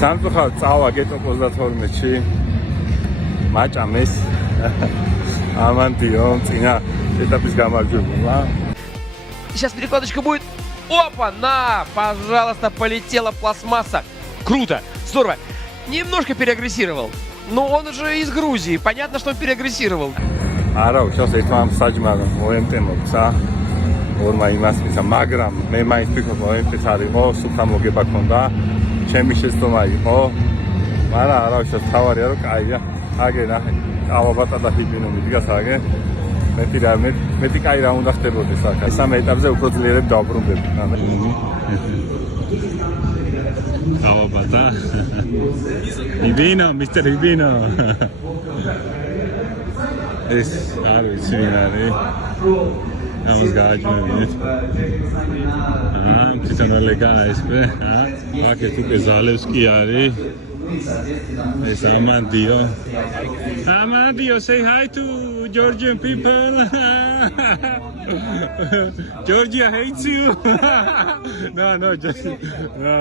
სამწუხაროდ წავა გეტო 32-ში მაჭამეს ამანდიო წინა ეტაპის გამარჯვებულა. Сейчас перекладочка будет. Опа, на, пожалуйста, полетела пластмасса. Круто, здорово. Немножко переагрессировал. Но он же из Грузии. Понятно, что он переагрессировал. არა, უშავს ერთმა საჯმარო მოემტემოცა. ორმა იმას მისა, მაგრამ მე მაინც ვფიქრობ, მოემტეც არ იყო, სუფთა მოგება ქონდა. ჩემი შეცდომა იყო. მაგრამ არა, უშავს თავარია, რომ კაია. აგე ნახე, ალბათ და ჰიპინო მიდგას აგე. მეტი კაი რა უნდა ხდებოდეს აქ. სამე ეტაპზე უფრო ძლიერად დავბრუნდები. ალბათ. Hibino, Mr. Hibino. ეს არ ვიცი ვინ არის. ამას გააჩვენეთ. თვითონ ლეგანა ეს მე. აქეთ უკვე ზალევსკი არის. ეს ამანდიო. Amandio, say hi to Georgian people. Georgia hates you. No, just no.